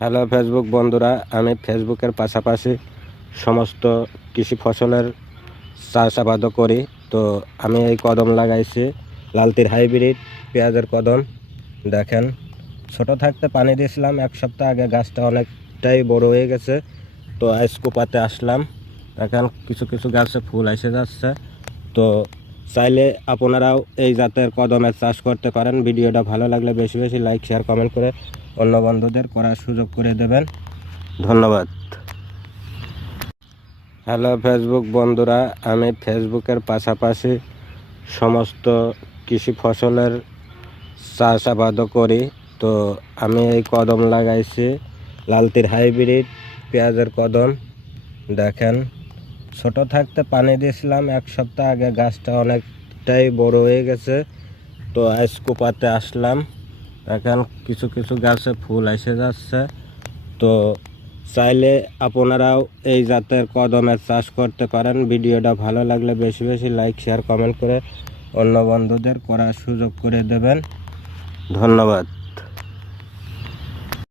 Hello Facebook বন্ধুরা, আমি ফেসবুকের পাশাপাশি সমস্ত কৃষি ফসলের চাষাবাদও করি। তো আমি এই কদম লাগাইছি, লালতির হাইব্রিড পেঁয়াজের কদম। দেখেন, ছোট থাকতে পানি দিয়েছিলাম, এক সপ্তাহ আগে গাছটা অনেকটাই বড় হয়ে গেছে। তো আজ কোপাতে আসলাম। দেখেন, কিছু কিছু গাছে ফুল এসে যাচ্ছে। তো চাইলে আপনারাও এই জাতের কদমের চাষ করতে পারেন। ভিডিওটা ভালো লাগলে বেশি বেশি লাইক, শেয়ার, কমেন্ট করে অন্য বন্ধুদের করার সুযোগ করে দেবেন। ধন্যবাদ। হ্যালো ফেসবুক বন্ধুরা, আমি ফেসবুকের পাশাপাশি সমস্ত কৃষি ফসলের চাষাবাদও করি। তো আমি এই কদম লাগাইছি, লালতির হাইব্রিড পেঁয়াজের কদম। দেখেন, ছোট থাকতে পানি দিয়েছিলাম, এক সপ্তাহ আগে গাছটা অনেকটাই বড় হয়ে গেছে। তো আজ কোপাতে আসলাম। দেখেন, কিছু কিছু গাছে ফুল এসে যাচ্ছে। তো চাইলে আপনারাও এই জাতের কদমের চাষ করতে পারেন। ভিডিওটা ভালো লাগলে বেশি বেশি লাইক, শেয়ার, কমেন্ট করে অন্য বন্ধুদের করার সুযোগ করে দেবেন। ধন্যবাদ।